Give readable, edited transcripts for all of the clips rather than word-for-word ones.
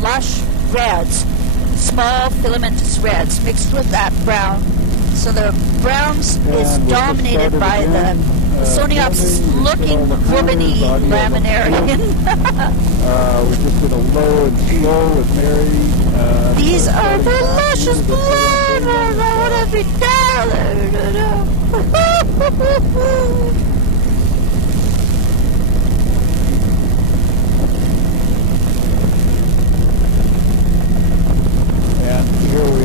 lush reds, small filamentous reds mixed with that brown. So the browns is dominated by the Soniopsis looking wobbly laminarian. We just did a low and slow with Mary. These are the luscious blood. I want to be down. And here we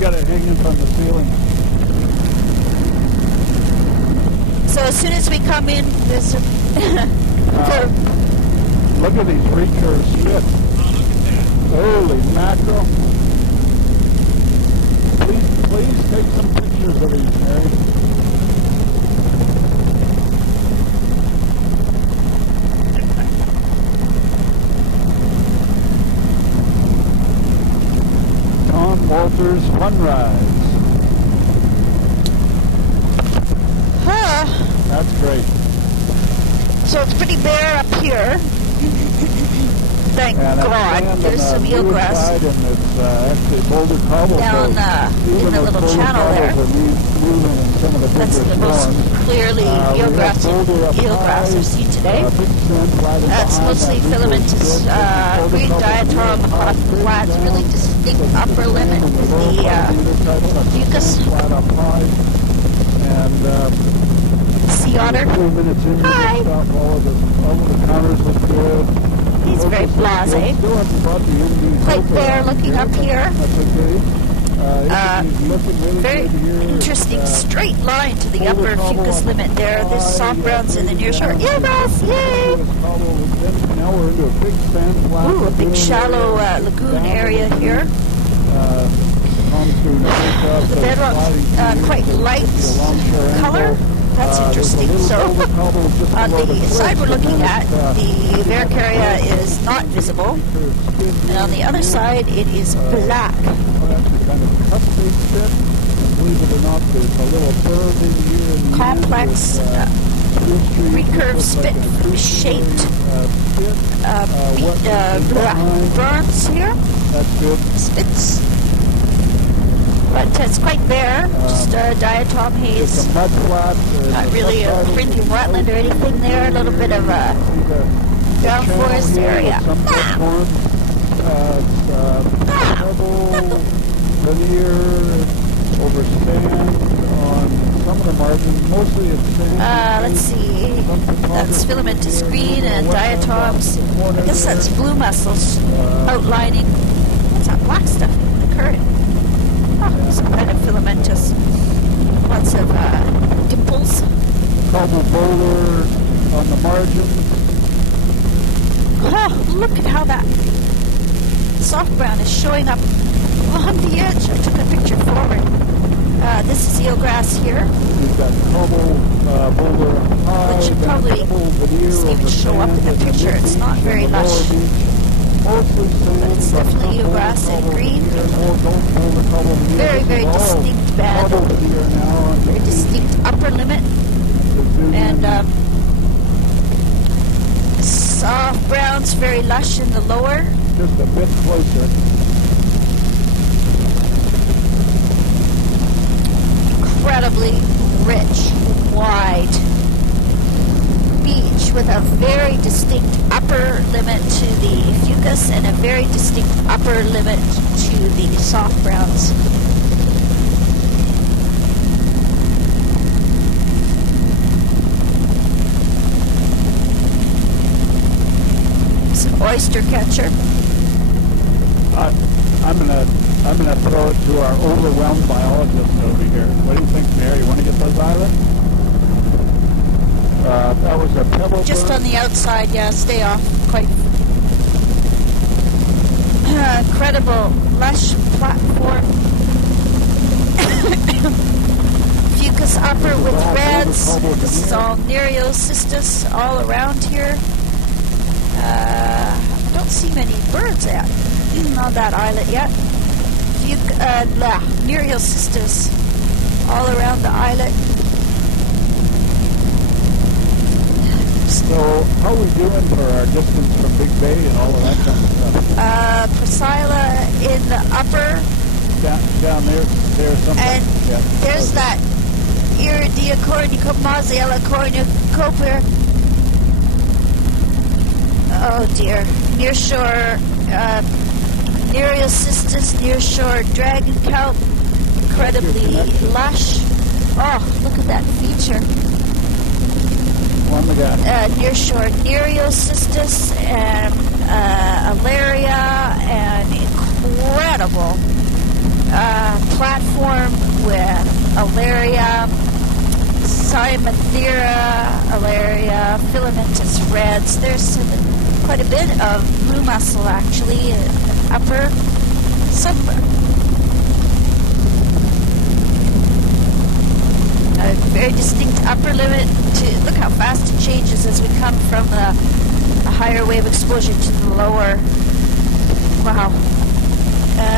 got it hanging from the ceiling. So as soon as we come in, there's a look at these recurve strips. Holy mackerel. Please take some pictures of these, Mary. Tom Walters Fun Rides. That's great. So it's pretty bare up here. Thank God. There's some eelgrass down in the little channel there. That's the most clearly eelgrass I've seen today. That's mostly filamentous green diatom off the flats, really distinct upper limit with the fucus. Sea otter. Hi. He's very blasé. Quite bare looking up here. Very interesting straight line to the upper fucus limit there. There's soft browns in the near shore. Eelgrass, yay! Ooh, a big shallow lagoon area here. The bedrock quite light color. That's interesting. So on the side we're looking at, the Varicaria is not visible, and on the other side it is black. Complex, recurve spit shaped burns here. Spits. But it's quite bare, just a diatom haze. Not really a fringe of wetland or anything there. A little bit of a ground forest area. Let's see. That's filamentous green and diatoms. I guess that's blue mussels outlining. What's that black stuff in the current? Oh, some kind of filamentous. Lots of dimples. Cobble boulder on the margin. Oh, look at how that soft brown is showing up on the edge. I took a picture forward. This is eelgrass here. We've got cobble boulder high. Which should probably even show up in the picture. It's not very lush. But it's definitely eelgrass and green. Very, very distinct bed. Very distinct upper limit. And soft browns, very lush in the lower. Just a bit closer. Incredibly rich, wide beach with a very distinct upper limit to the fucus and a very distinct upper limit to the soft browns. It's an oyster catcher. I'm gonna throw it to our overwhelmed biologist over here. What do you think, Mary? You want to get those islands? That was a pebble just burn. On the outside, yeah, stay off. Quite incredible, lush platform. Fucus upper with reds. This is all Nereocystis all around here. I don't see many birds yet on that islet yet. Nereocystis all around the islet. So how are we doing for our distance from Big Bay and all of that kind of stuff? Priscilla in the upper. Down there somewhere. And there's that Iridia Cornucopia Cornucopia. Oh dear. Nearshore Nereocystis, nearshore dragon kelp, incredibly lush. Oh, look at that feature. Nearshore Nereocystis and Alaria, and incredible platform with Alaria, Cymathera, Alaria, filamentous reds. There's quite a bit of blue mussel actually, upper. Some a very distinct upper limit. Look how fast it changes as we come from a higher wave exposure to the lower. Wow,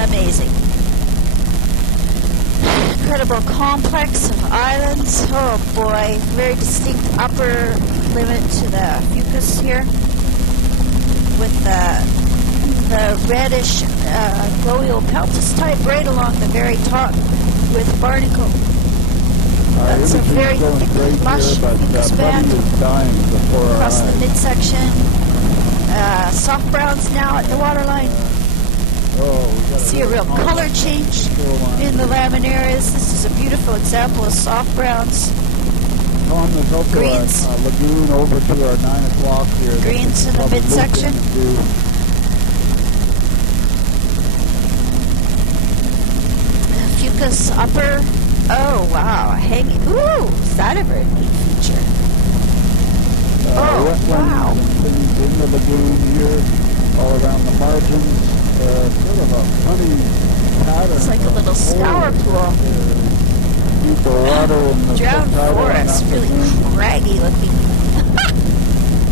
amazing. Incredible complex of islands. Oh boy, very distinct upper limit to the Fucus here, with the reddish Goliopeltis type right along the very top with barnacle. That's a very thick, lush Fucus band across the midsection. Soft browns now at the waterline. See a real color change in the laminaries. This is a beautiful example of soft browns. Greens. Lagoon over to our 9 o'clock here. Greens in the midsection. Fucus upper. Oh wow, hanging. Ooh, is that a very neat feature? Oh wow. In the lagoon here, all around the margins. Sort of a funny pattern. It's like a little scour pool. Drowned forest, really craggy looking.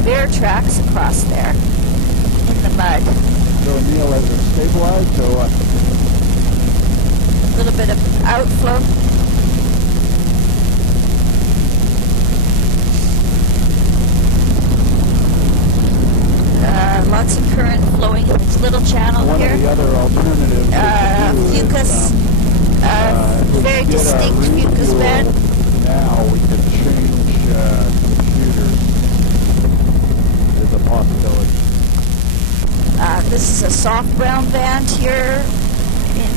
Bear tracks across there in the mud. So Neil, has it stabilized or what? A little bit of outflow. Lots of current flowing in this little channel here. One of the other alternatives Fucus, very distinct Fucus bed. Now we can change computers. There's a possibility. This is a soft brown band here in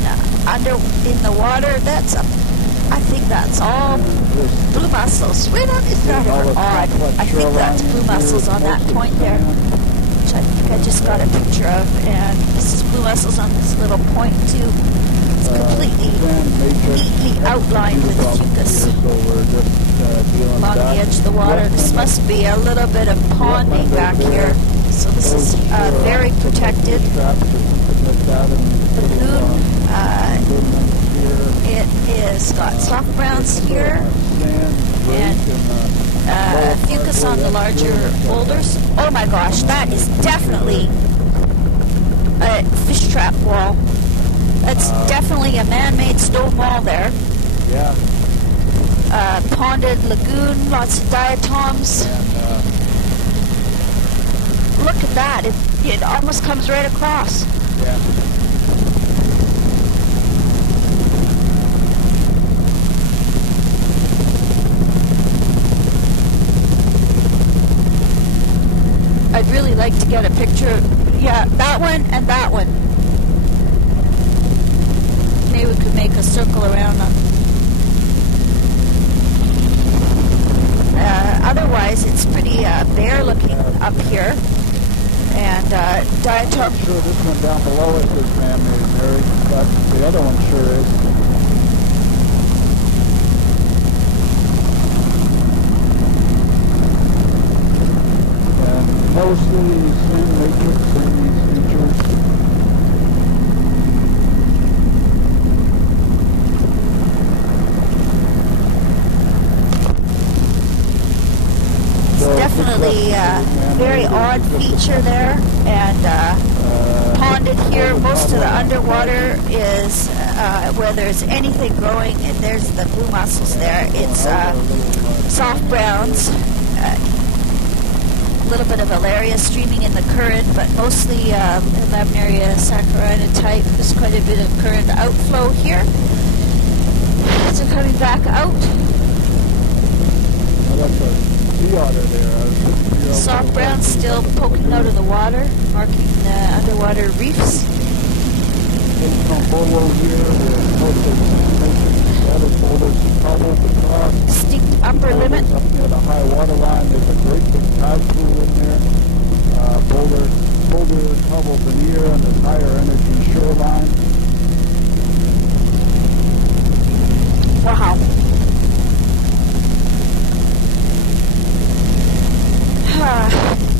the water. That's I think that's all blue mussels. Right on, is that odd? I think that's blue mussels on that point there. I think I just got a picture of, and this is blue mussels on this little point too. It's completely neatly outlined with Fucus along the edge of the water. This must be a little bit of ponding back here, so this is very protected. Lagoon, it is got soft browns here, and Fucus on the larger boulders. Oh my gosh, that is definitely a fish trap wall. That's definitely a man-made stone wall there. Yeah. Ponded lagoon, lots of diatoms. Look at that, it almost comes right across. Yeah. I'd really like to get a picture. Yeah, that one and that one. Maybe we could make a circle around them. Otherwise, it's pretty bare looking up here. And diatom. I'm sure this one down below us is man-made, Mary, but the other one sure is. Mostly same matrix in these features. It's definitely a very odd feature there, and ponded here. Most of the underwater is where there's anything growing, and there's the blue mussels there. It's soft browns. little bit of Alaria streaming in the current, but mostly Laminaria saccharina type. There's quite a bit of current outflow here. So coming back out. That's a sea otter there. Soft brown still poking out of the water, marking the underwater reefs. Distinct upper limit. Up near the high water line, there's a great big tide pool in there. Boulder Cobble veneer and the higher energy shoreline. Wow.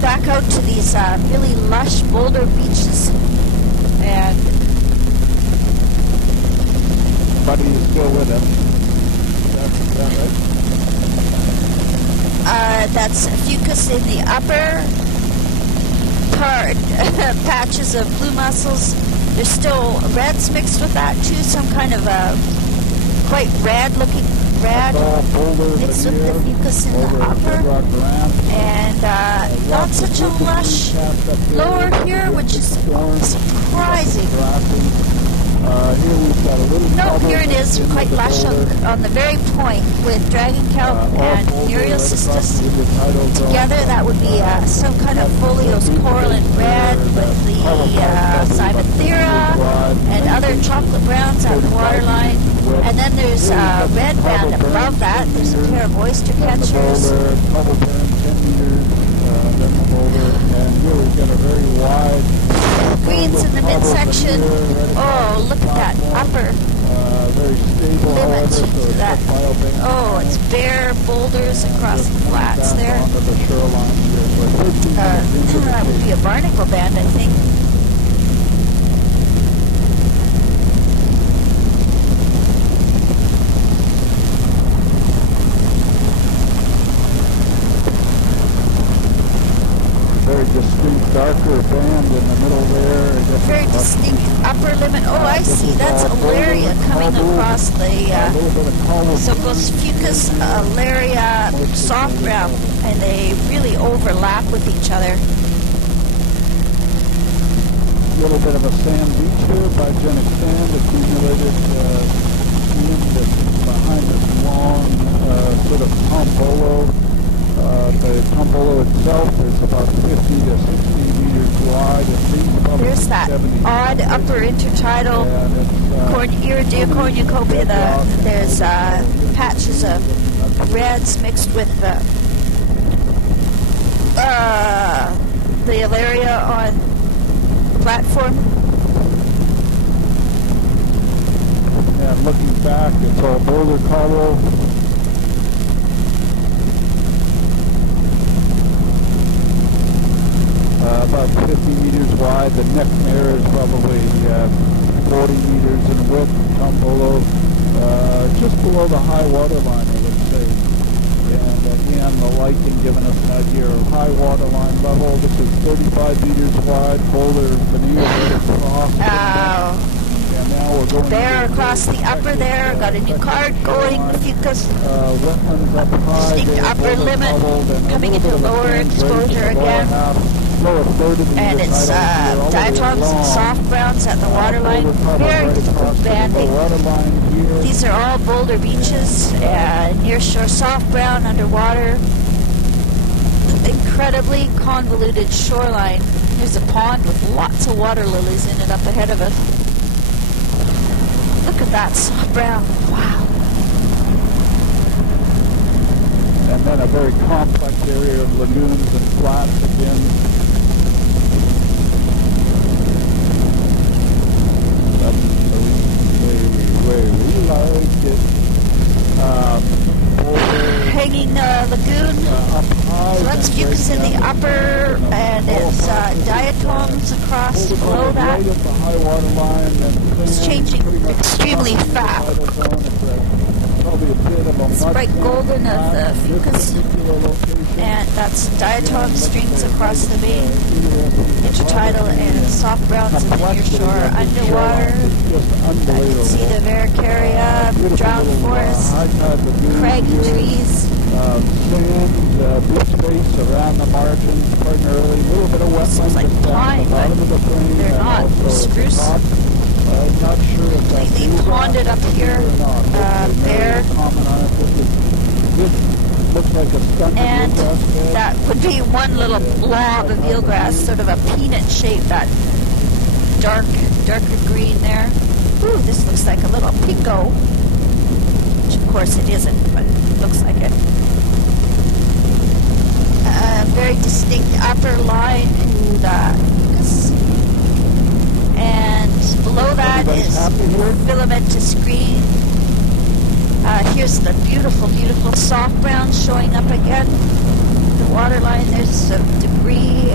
Back out to these really lush boulder beaches, and Buddy is still with us. Is that right? that's fucus in the upper part, patches of blue mussels. There's still reds mixed with that too, some kind of quite red-looking red mixed with the fucus in the upper, and not such a lush lower here, which is surprising. No, here it is, quite lush on the very point with dragon kelp and Muriel cystis together. That would be some kind of foliose coral and red with the Cymathera and other chocolate browns at the waterline. And then there's a red band above that. There's a pair of oyster catchers. And here we've got a very wide greens in the midsection. Oh, look at that upper very stable limit to that. bioband. Oh, it's bare boulders across the flats there. Onto the shoreline here. That would be a barnacle band, I think. Very distinct darker band in the middle there. Very distinct upper limit. Oh, I see. That's Alaria coming across the. So it goes fucus, Alaria, soft brown, and they really overlap with each other. A little bit of a sand beach here, biogenic sand accumulated that's behind this long sort of tombolo. The tombolo itself is about 50 to 60 meters wide. There's that odd upper intertidal Iridia cornucopia. There's patches of reds mixed with the Alaria on the platform. And looking back, it's all boulder coral. About 50 meters wide. The neck mirror is probably 40 meters in width. Tombolo, just below the high water line, I would say. And again, the lighting giving us an idea of high water line level. This is 35 meters wide. Boulder veneer right across. And now we're going there across the upper there. Got a new card going. The fucus. Distinct upper limit. Coming into lower exposure again. And it's diatoms and soft browns at the waterline. Very difficult banding. These are all boulder beaches, near shore soft brown underwater. Incredibly convoluted shoreline. There's a pond with lots of water lilies in it up ahead of us. Look at that soft brown. Wow. And then a very complex area of lagoons and flats again. We like it. Hanging lagoon. So that's fucus in the upper, and it's diatoms across below that. It's changing extremely fast. It's bright golden of the fucus, and that's diatom strings across the main intertidal intertidal and soft browns in the nearshore underwater. You can see the Varicaria, drowned forest, craggy trees. Sand, beach space around the margins, primarily a little bit of wetland like pine, the bottom of the frame. They're not. Spruce. I'm not sure if that's completely ponded up here. There. Looks like a stunted and eelgrass. That would be one little blob of eelgrass, sort of a peanut shape, that darker green there. Ooh, this looks like a little pingo, which of course it isn't, but it looks like it. Very distinct upper line to the focus. And below that is filamentous green. Here's the beautiful, beautiful soft brown showing up again. The waterline, there's some debris,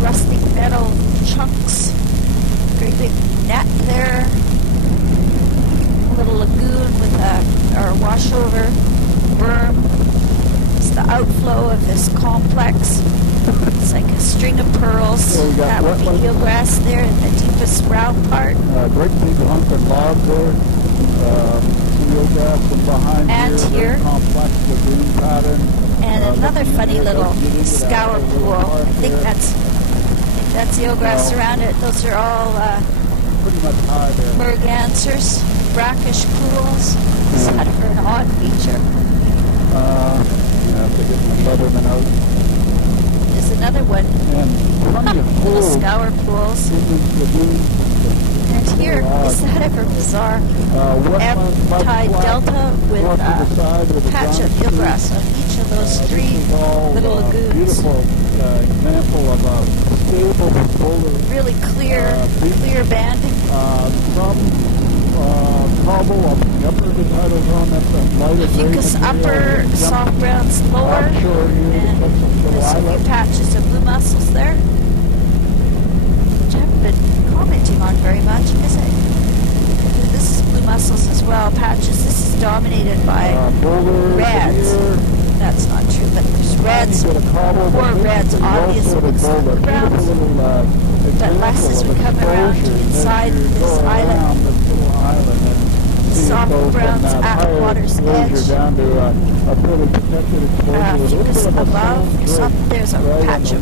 rusting metal chunks, great big net there, a little lagoon with or washover berm. It's the outflow of this complex. It's like a string of pearls. That would be eelgrass there in the deepest round part. Great big hunk of log there. Eelgrass and behind and here. Complex lagoon pattern. And another funny little scour pool. I think that's eelgrass around it. Those are all pretty much high there. mergansers, brackish pools. It's kind of an odd feature. Yeah, to get the Leatherman out. There's another one. And little scour pools. And here, is that ever bizarre? Ebb tide delta with a patch of eelgrass on each of those three little lagoons. Beautiful example of a stable boulder. Really clear banding. Cobble up the upper tidal zone, that's a lighter Fucus upper, soft browns lower, and there's a few patches of blue mussels there, which I haven't been commenting on very much, is it? This is blue mussels as well, patches. This is dominated by reds. That's not true, but there's reds, more reds, obviously, with soft browns, but less as we come around inside this island. Soft browns at water's edge. Down to a fairly protected exposure. Fucus above, there's a patch of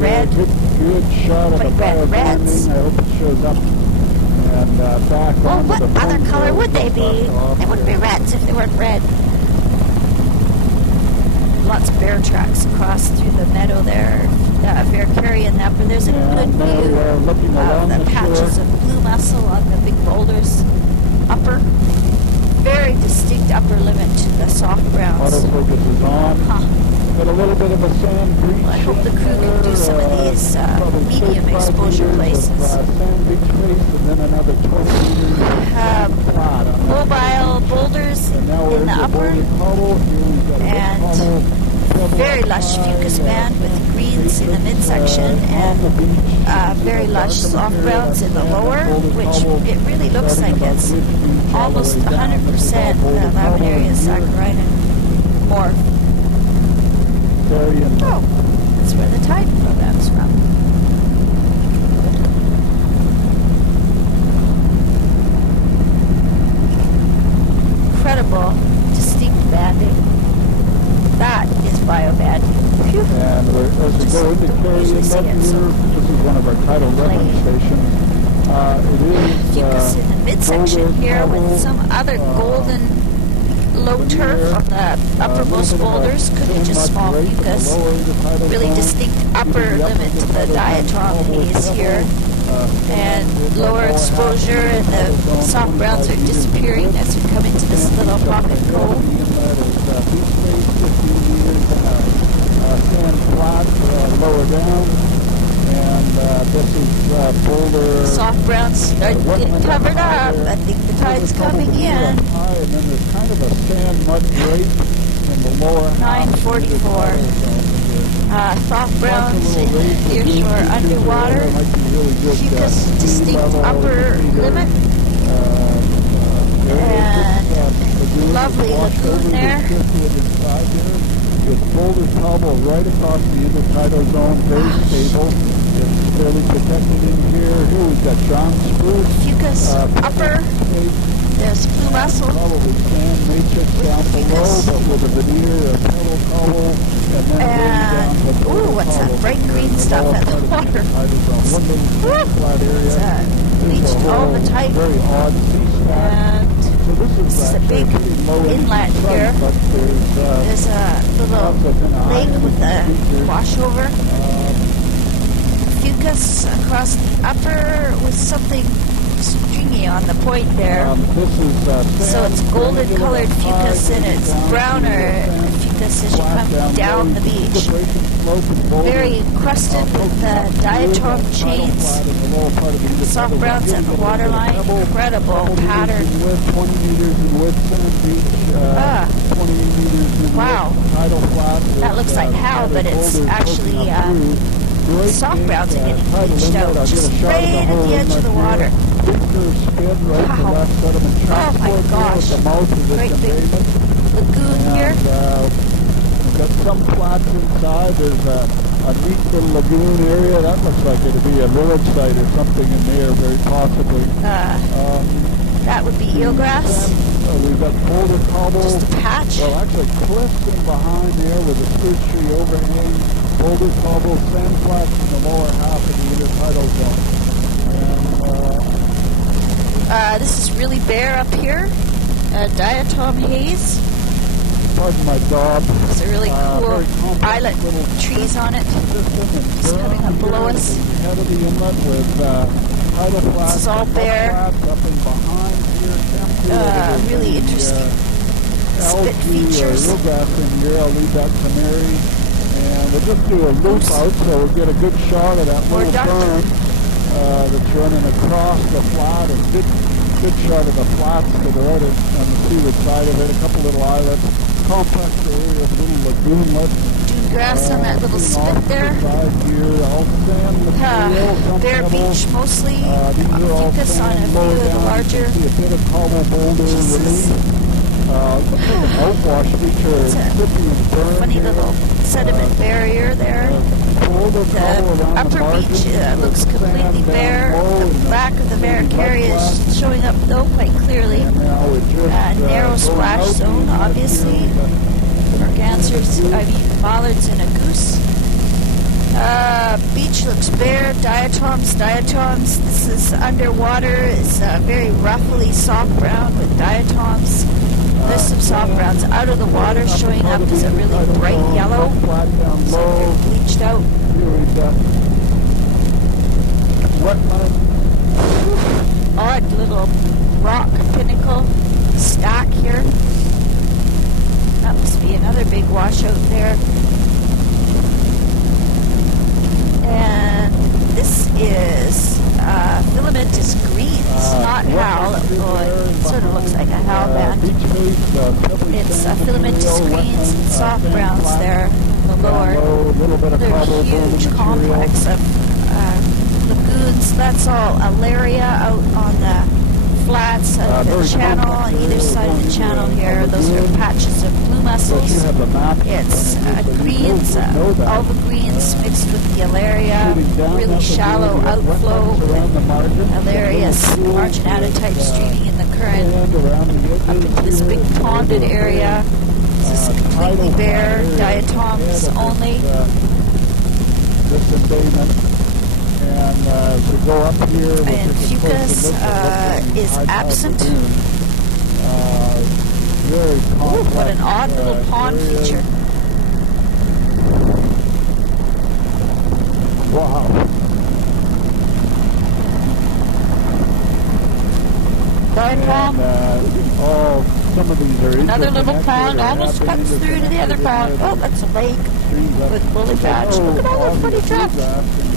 red, good shot of the reds. I hope it shows up. And back well, what other color would they be? They wouldn't be reds if they weren't red. Lots of bear tracks across through the meadow there. Varicaria in that, but there's a good view of the patches of blue mussel on the big boulders. Upper, very distinct upper limit to the soft browns. Autofocus is on. Got a little bit of a sand breach. Well, I hope the crew can do some of these medium exposure places. Sand beach place, and then another 20 meters. Mobile boulders in the upper, and very lush fucus band with greens in the midsection, and very lush soft browns in the lower, which it really looks like it's almost 100% the Laminaria saccharinum morph. Oh, that's where the tide program's from. Incredible, distinct banding. That is biobanding. Phew. And as we go into Carrion Lake here, this is one of our tidal reference stations. It is Fucus in the midsection here with some other golden low turf on the uppermost boulders. Could be just small fucus. Really distinct upper limit to the diatom haze here. And lower exposure, and the soft browns are disappearing as we come into this little pocket cove. Sand flat lower down, and this is boulder. Soft browns are getting covered up. I think the tide's coming in. And then there's kind of a sand mud drape in the lower 9:44. Soft browns in the nearshore underwater. Fucus distinct upper limit. And lovely lagoon there. With boulder cobble right across the intertidal zone, very stable. fairly protected in here. Here we've got John spruce. Fucus upper. There's blue mussel. Probably sand matrix down below, but with a veneer of pebble cobble, and then down to ooh, what's that bright green stuff at the water? Flat area. Bleached all-the-type. Very odd sea stack. And so this is a big inlet here. There's a little lake with a washover. Fucus across the upper with something stringy on the point there. So it's golden colored fucus and it's browner fucus as you come down the beach. Very encrusted with diatom chains, soft browns at the waterline, incredible pattern. Wow, that looks like how, but it's actually soft browns are getting bleached out just right at the edge of the water. Wow. Oh my gosh. Great big lagoon here. We've got some flats inside. There's a neat little lagoon area. That looks like it'd be a village site or something in there, very possibly. That would be eelgrass. We've got boulder cobble. Just a patch. Well, actually cliffs in behind there with a spruce tree overhang. Boulder cobble, sand flats in the lower half of the intertidal zone. And, this is really bare up here. Diatom haze. Pardon my dog. There's a really cool islet trees on it. Just coming up below us. Head of the inlet with tidal flats. This is all bare. Up in behind here. Really interesting spit features. Eelgrass in here. I'll leave that to Mary. And we'll just do a loop out so we'll get a good shot of that little berm that's running across the flat. A good shot of the flats to the right on the seaward side of it. A couple little islets. Complex area of little lagoonlets. Dune grass on that little spit there. Bare beach mostly. Fucus on a few of the larger. See a bit of cobble boulder relief. Outwash feature. Funny little sediment barrier there. The upper beach looks completely bare. The back of the Maricaria is showing up though quite clearly. Narrow splash zone, obviously. Mallards and a goose. Beach looks bare. Diatoms. This is underwater. It's very roughly soft brown with diatoms. There's some soft browns out of the water showing up as a really bright yellow. So they're bleached out. Odd little rock pinnacle stack here. That must be another big washout there. And this is filamentous greens, not hal. It sort of looks like a hal band. It's filamentous greens and soft browns there on the lower. Another huge complex of lagoons. That's all Alaria out on the flats of the channel. On either side of the channel here, those are patches of blue mussels. It's greens, all the greens mixed with the Alaria. Really shallow outflow with Alaria's marginata-type streaming in the current up into this big ponded area. This is completely bare, diatoms only. And to go up here, and fucus is absent. Very complex. What an odd little pond feature. Wow. Diatom. Some of these are another little pond almost cuts through to the other pond. Oh, that's a lake with lily pads. Look at all those pretty traps.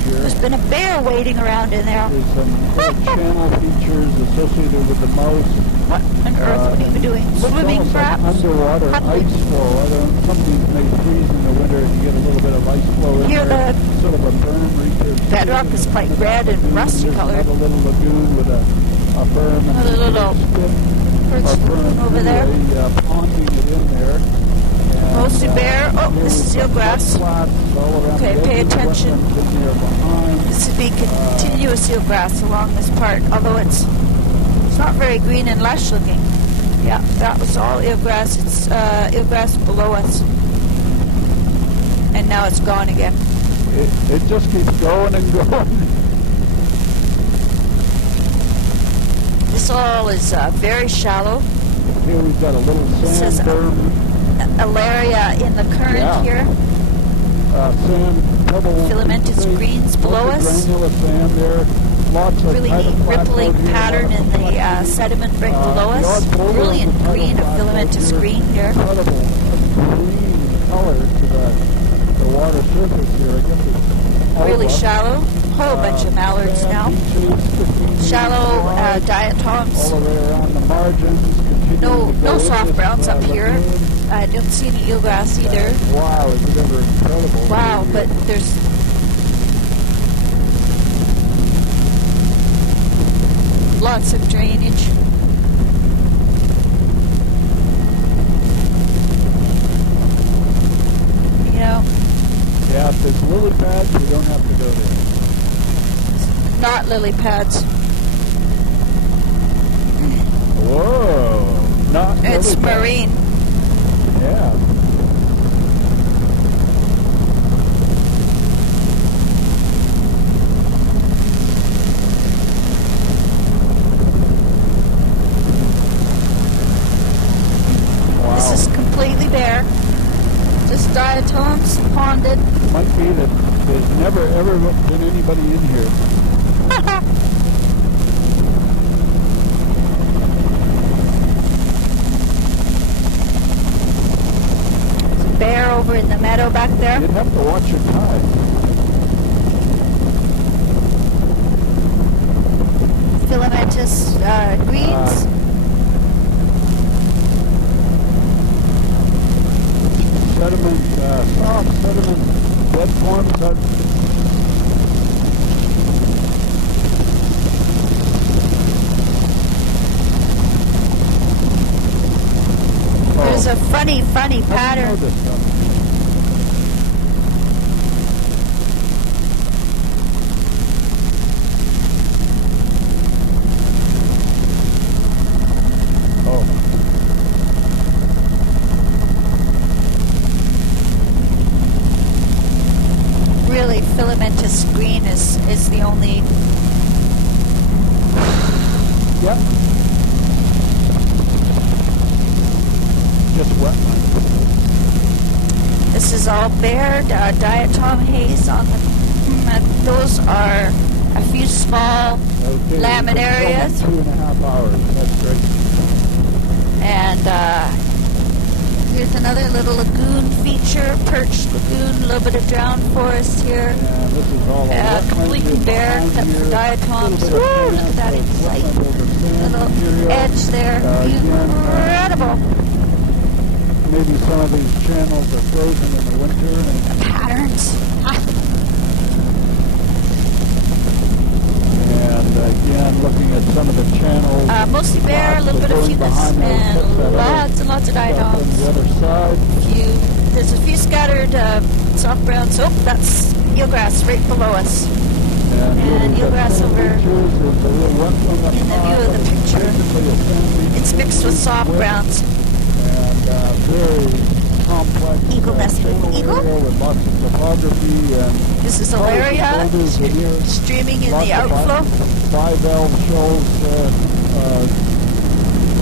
There's been a bear wading around in there. There's some channel features associated with the mouse. What on earth would he be doing? Swimming, perhaps? Underwater ice flow. Some of these may freeze in the winter and you get a little bit of ice flow in here there. The sort of a berm reef. bedrock is quite red and rusty colored. A little lagoon with a berm. Another little perch over there. Ponding it in there. And Mostly bare. Oh, this is eelgrass. Okay, pay attention. This would be continuous eelgrass along this part, although it's not very green and lush looking. Yeah, that was all eelgrass. It's eelgrass below us. And now it's gone again. It just keeps going and going. This all is very shallow. Here we've got a little sand berm. Alaria in the current here. Sand, pebble. Filamentous greens below us. Granular sand there. Lots of really neat rippling pattern in the sediment right below us. Brilliant green, a filamentous green here. Incredible green color to the water surface here. I guess it's really shallow. Whole bunch of mallards now. Shallow diatoms. All the way around the margins. No soft browns up here. I don't see any eelgrass either. Wow, is it ever incredible? Wow, but there's lots of drainage. You know. Yeah, if there's lily pads, we don't have to go there. Not lily pads. Whoa! Not lily It's pads. marine. Yeah. This is completely bare. Just diatoms, ponded. Might be that there's never ever been anybody in here. There's a bear over in the meadow back there. You'd have to watch your tide. Filamentous greens. Sediment, soft sediment, bed forms. There's a funny pattern. Really, filamentous green is the only. Yep. Just wetland. This is all bare diatom haze on the. Those are a few small laminaria. 2.5 hours. That's great. And here's another little lagoon feature, perched lagoon, a little bit of drowned forest here. Yeah, this is all completely bare except for diatoms. Woo, look at that insight. Little edge there. Incredible. Maybe some of these channels are frozen in the winter. And the patterns. And again, looking at some of the channels. Mostly bare, a little bit of humus, and lots and lots of diatoms. The other side. There's a few scattered soft browns. Oh, that's eelgrass right below us. And eelgrass over in the view of the picture. It's mixed with soft browns. And very complex. Eagle nest with eagle. With lots of topography and this is Alaria streaming in the outflow. Bivalve shoals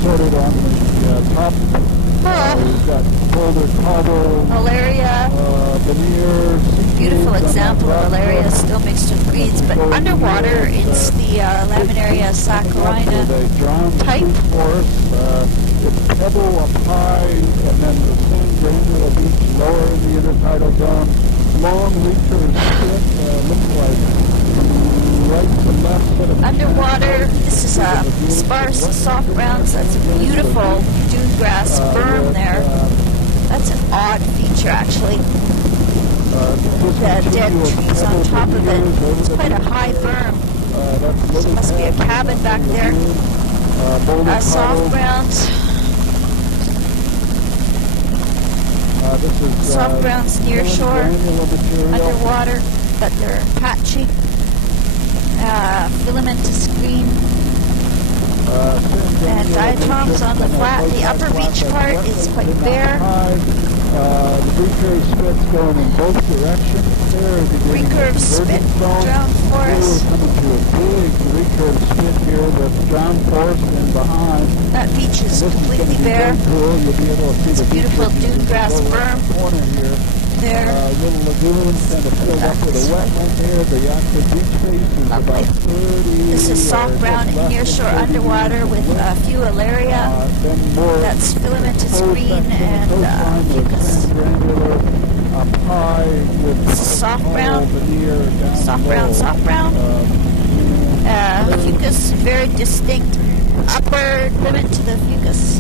sorted on the top. We've got boulder cobble. Alaria. Veneer. Beautiful example of Alaria, still mixed with greens, but underwater it's the Laminaria saccharinea type. It's pebble up high, and then the sand granule beach lower in the intertidal zone. Long reaches looks like right to left. Underwater, this is sparse soft browns. That's a beautiful dune grass berm there. That's an odd feature actually. The dead trees on top of it. It's quite a high berm. This must be a cabin back there. Soft browns. This is soft grounds near shore, underwater, but they're patchy. Filamentous green. And diatoms on the flat. The upper beach part is quite bare. The recurve spit's going in both directions there. Recurve spit, drowned forest. We're coming to a big recurve spit here with drowned forest in behind. That beach is completely bare. Cool. You'll be able to see it's the a beautiful dune grass berm. Corner here. There. Little lagoon kind of filled up with a wetland there. The actual beach face is lovely. About 30. This is soft brown near shore underwater with a few alaria. That's filamentous green and fucus. This is soft brown. Soft brown, soft brown. Fucus, very distinct. Upper limit to the fucus.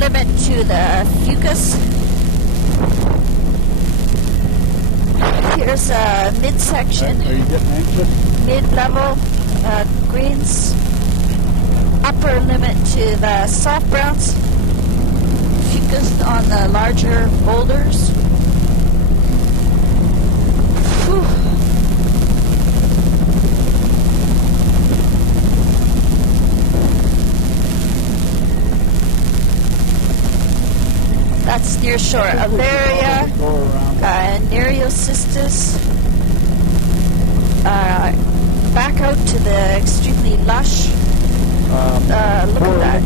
Limit to the fucus. Here's a midsection. Are you getting anxious? Mid-level greens. Upper limit to the soft browns. Fucus on the larger boulders. Whew. That's near shore. Alaria, Nereocystis. Back out to the extremely lush. Look at that.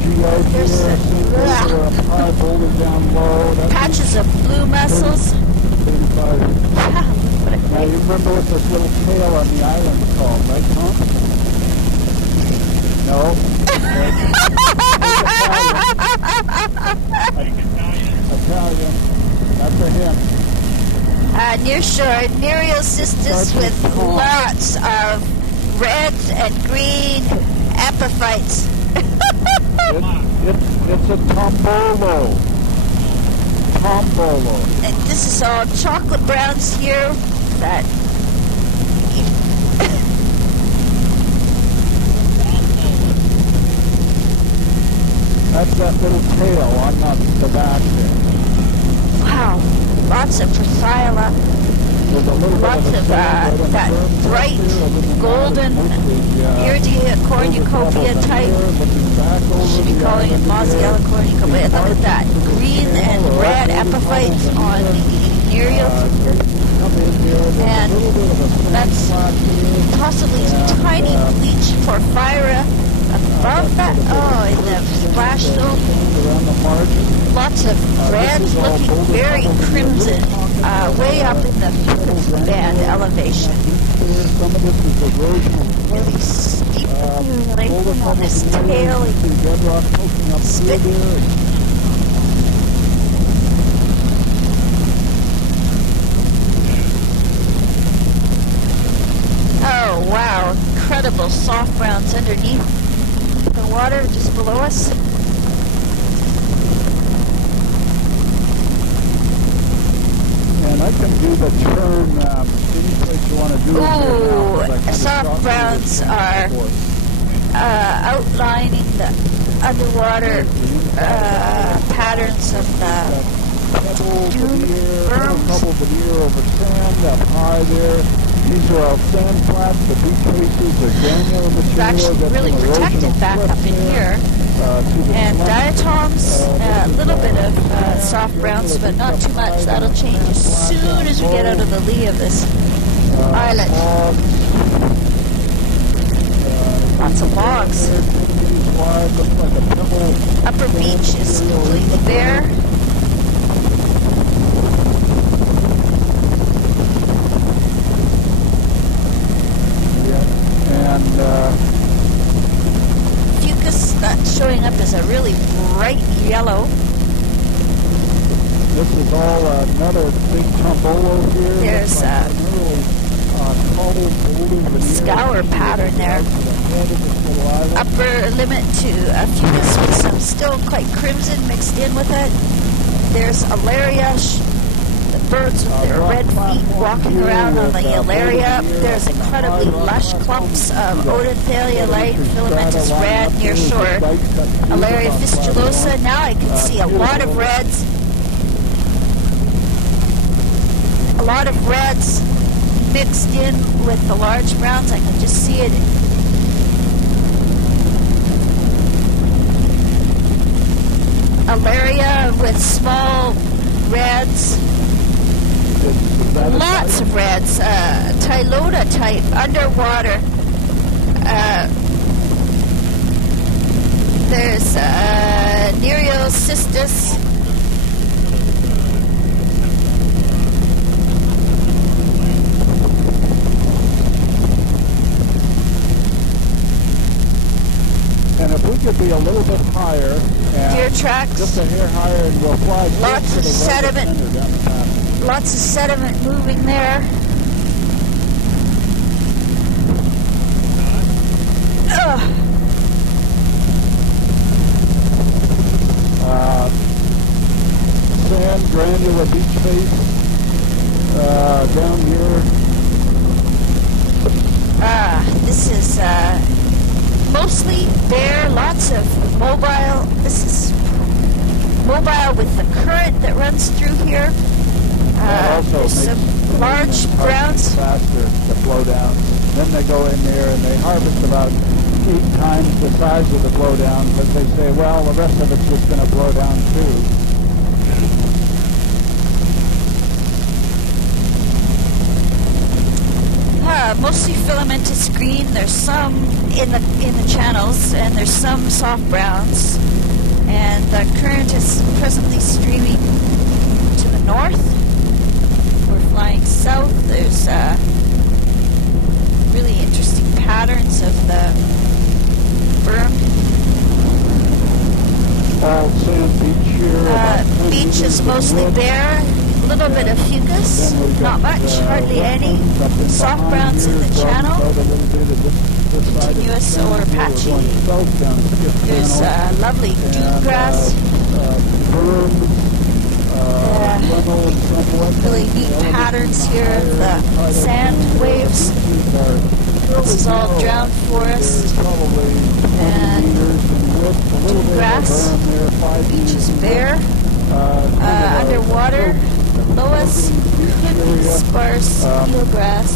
There's patches of blue mussels. Now you remember what this little tail on the island is called, right, Tom? No? Italian. That's for him. Near shore, Nereocystis with lots of red and green epiphytes. It's a tombolo. Tombolo. And this is all chocolate browns here. That That's that little tail on the back there. Wow, lots of Prochyla, lots of that bright golden Iridea cornucopia type. Should be calling it Mosgella cornucopia. Look at that green and red epiphytes on the Nereo. And that's possibly tiny bleach porphyra above that. Oh, in the splash zone. Lots of red looking very crimson way up in the fucus band elevation. Really steep accumulation on this tail. Spit. Oh wow, incredible soft browns underneath the water just below us. And I can do the turn any place you want to do. Ooh, soft browns are outlining the underwater patterns of the dune berms. Over sand up high there. These are all sand flats. The beach faces are granular material. It's actually really protected back up in here. And diatoms, a little bit of soft browns, but not too much. That'll change as soon as we get out of the lee of this islet. Lots of logs. Upper beach is completely bare. And fucus that's showing up as a really bright yellow. This is all another big tombolo here. There's a scour pattern there. Upper limit to a fucus with some still quite crimson mixed in with it. There's alaria birds with their red feet walking around on the Ilaria. There's incredibly lush clumps of Odenthalia light, filamentous red near shore, Ilaria fistulosa. Now I can see a lot of reds. A lot of reds mixed in with the large browns. I can just see it. Ilaria with small reds. Lots of reds. Tylota type, underwater. There's Nereocystis. And if we could be a little bit higher, deer tracks, just a hair higher, and we'll fly. Lots of sediment. Lots of sediment moving there. Sand, granular beach face down here. This is mostly bare, lots of mobile. This is mobile with the current that runs through here. There's some large browns. Faster to blow down. Then they go in there and they harvest about 8 times the size of the blowdown, but they say, well, the rest of it's just going to blow down too. Mostly filamentous green. There's some in the channels, and there's some soft browns. And the current is presently streaming to the north. We're flying south. There's really interesting patterns of the berm. All sand beach here. Beach is mostly bare. A little bit of fucus, not much, hardly any. Soft browns in the channel. Continuous or patchy. There's lovely dune grass. Really neat patterns here of the sand waves. This is all drowned forest and dune grass. Beach is bare. Underwater, Loess, sparse eelgrass.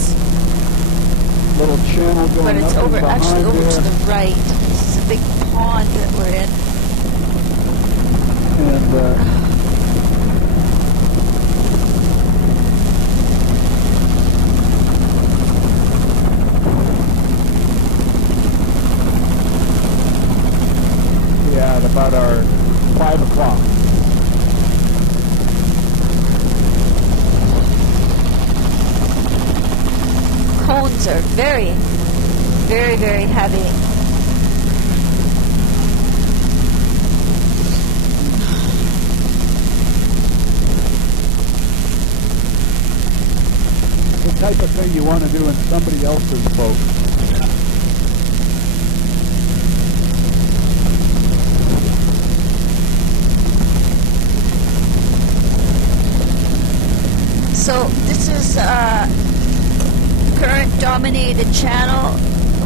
Little channel going but it's over, actually over to the right. This is a big pond that we're in. And yeah, at about our 5 o'clock. Cones are very, very, very heavy. The type of thing you want to do in somebody else's boat. So this is current dominated channel.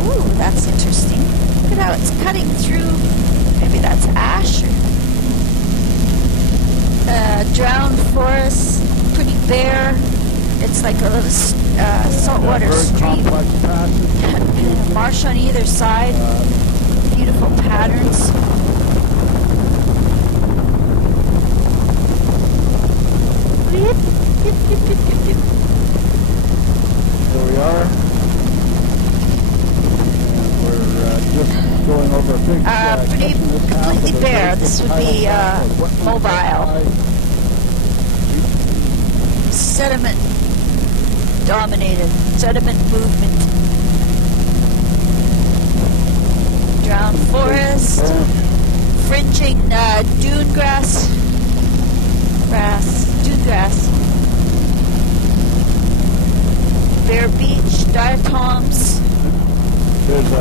Ooh, that's interesting. Look at how it's cutting through. Maybe that's ash. Drowned forest, pretty bare. It's like a little saltwater stream. Marsh on either side. Beautiful patterns. Here we are. And we're just going over a big pretty completely bare. This would be mobile. Sediment dominated. Sediment movement. Drowned forest. Fringing dune grass. Dune grass. Bare beach, diatoms. There's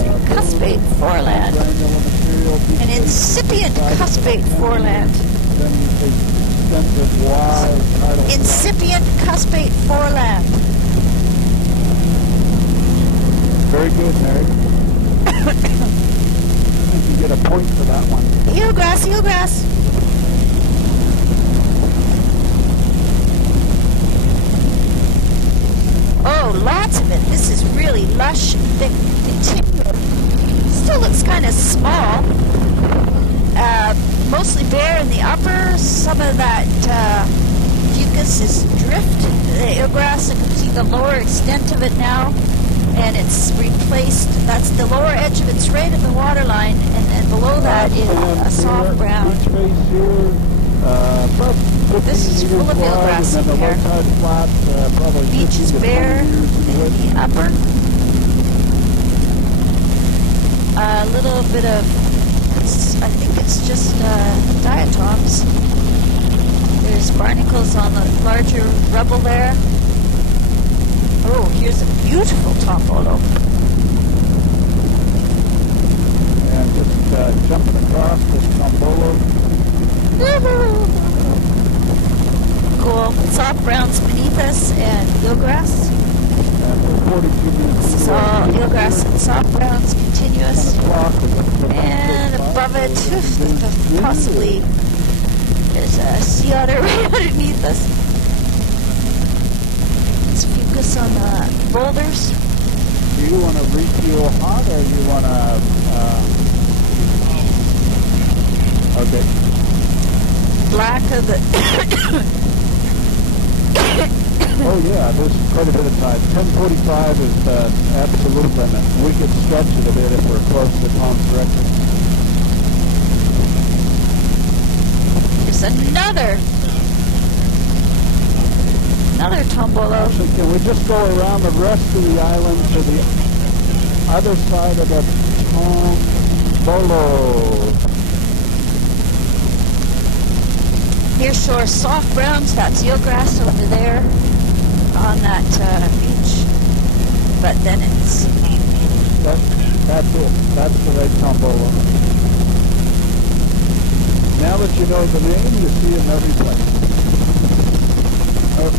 a cuspate foreland. An incipient cuspate foreland. any extensive wide tidal. Incipient cuspate foreland. Very good, Mary. I think you get a point for that one. Eelgrass, eelgrass. Oh, lots of it. This is really lush and thick. Still looks kind of small. Mostly bare in the upper. Some of that fucus is drift. The eelgrass, you can see the lower extent of it now. And it's replaced, that's the lower edge of it's right at the water line, and then below that is a soft ground. This is full of eelgrass in here. Beach is bare in the upper. A little bit of, I think it's just diatoms. There's barnacles on the larger rubble there. Oh, here's a beautiful tombolo. And just jumping across this tombolo. Cool. Soft browns beneath us and eelgrass. This is all eelgrass and soft browns continuous. And above it, possibly, there's a sea otter right underneath us. Fucus on the boulders. Do you want to refuel hot or you want to... okay. Black of the... oh yeah, there's quite a bit of tide. 10:45 is the absolute limit. We could stretch it a bit if we're close to Tom's record. There's another tombolo. Actually, can we just go around the rest of the island to the other side of the tombolo? Near shore, soft browns, that's eelgrass over there on that beach. But then it's... That's it. That's the right tombolo. Now that you know the name, you see it in every place. Oh.